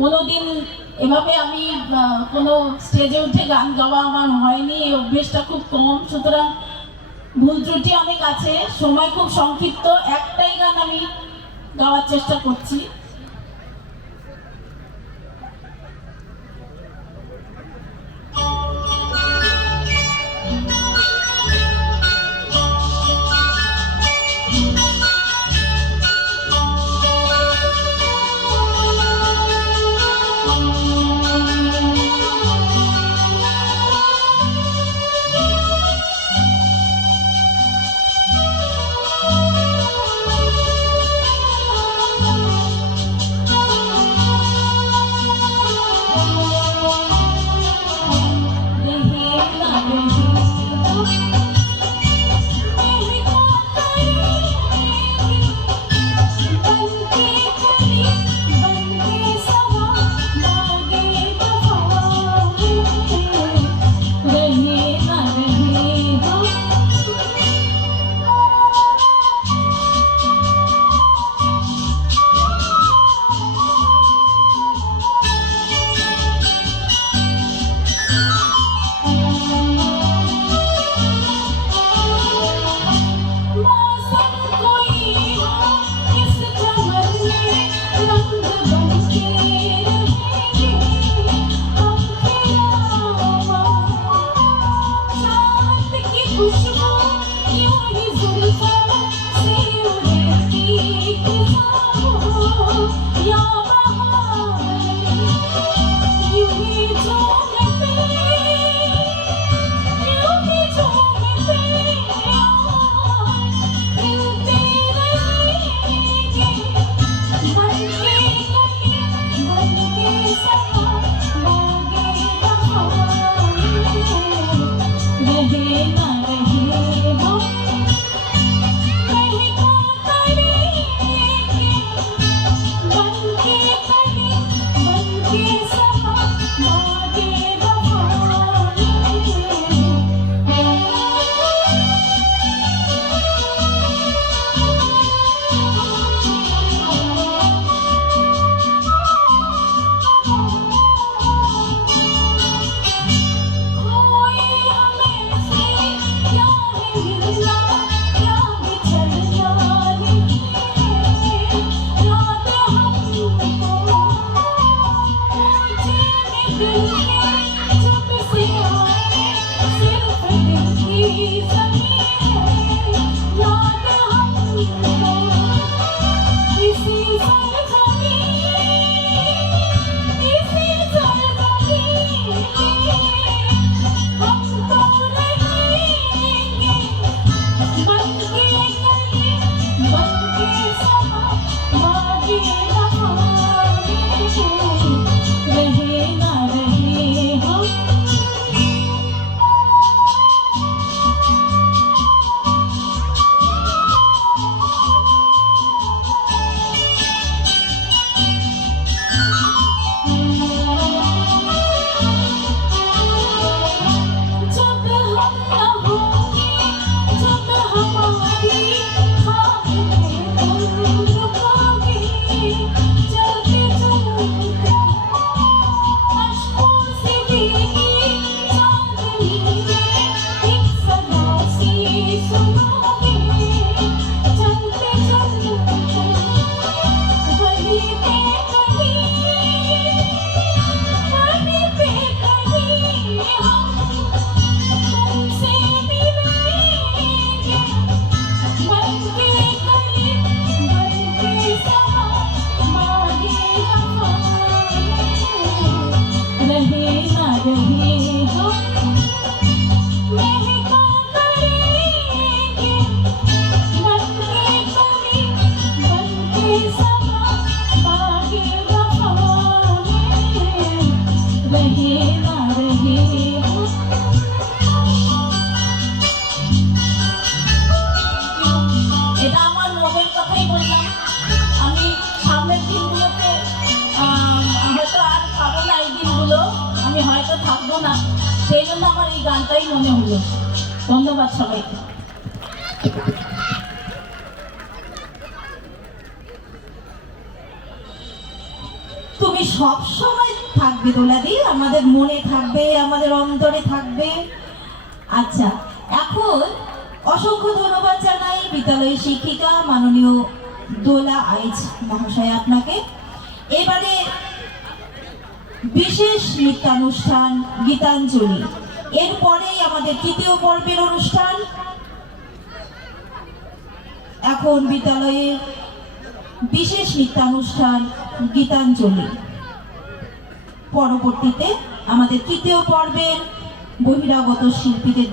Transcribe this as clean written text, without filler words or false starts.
কোনোদিন এভাবে আমি কোনো স্টেজে উঠে গান গাওয়া আমার হয়নি, এই অভ্যেসটা খুব কম, সুতরাং ভুল ত্রুটি অনেক আছে, সময় খুব সংক্ষিপ্ত, একটাই গান আমি গাওয়ার চেষ্টা করছি। সেই জন্য আমার এই গানটাই মনে হলো। ধন্যবাদ সবাইকে। তুমি তুমি সব সময় থাকবে দোলাদি, আমাদের মনে থাকবে, আমাদের অন্তরে থাকবে। আচ্ছা, এখন অসংখ্য ধন্যবাদ জানাই বিদ্যালয়ের শিক্ষিকা মাননীয় দোলা আইচ মহাশয় আপনাকে। এবারে বিশেষ নৃত্যানুষ্ঠান গীতাঞ্জলি, এরপরেই আমাদের তৃতীয় পর্বের অনুষ্ঠান। এখন বিদ্যালয়ের বিশেষ নৃত্যানুষ্ঠান গীতাঞ্জলি, পরবর্তীতে আমাদের তৃতীয় পর্বের বহিরাগত শিল্পীদের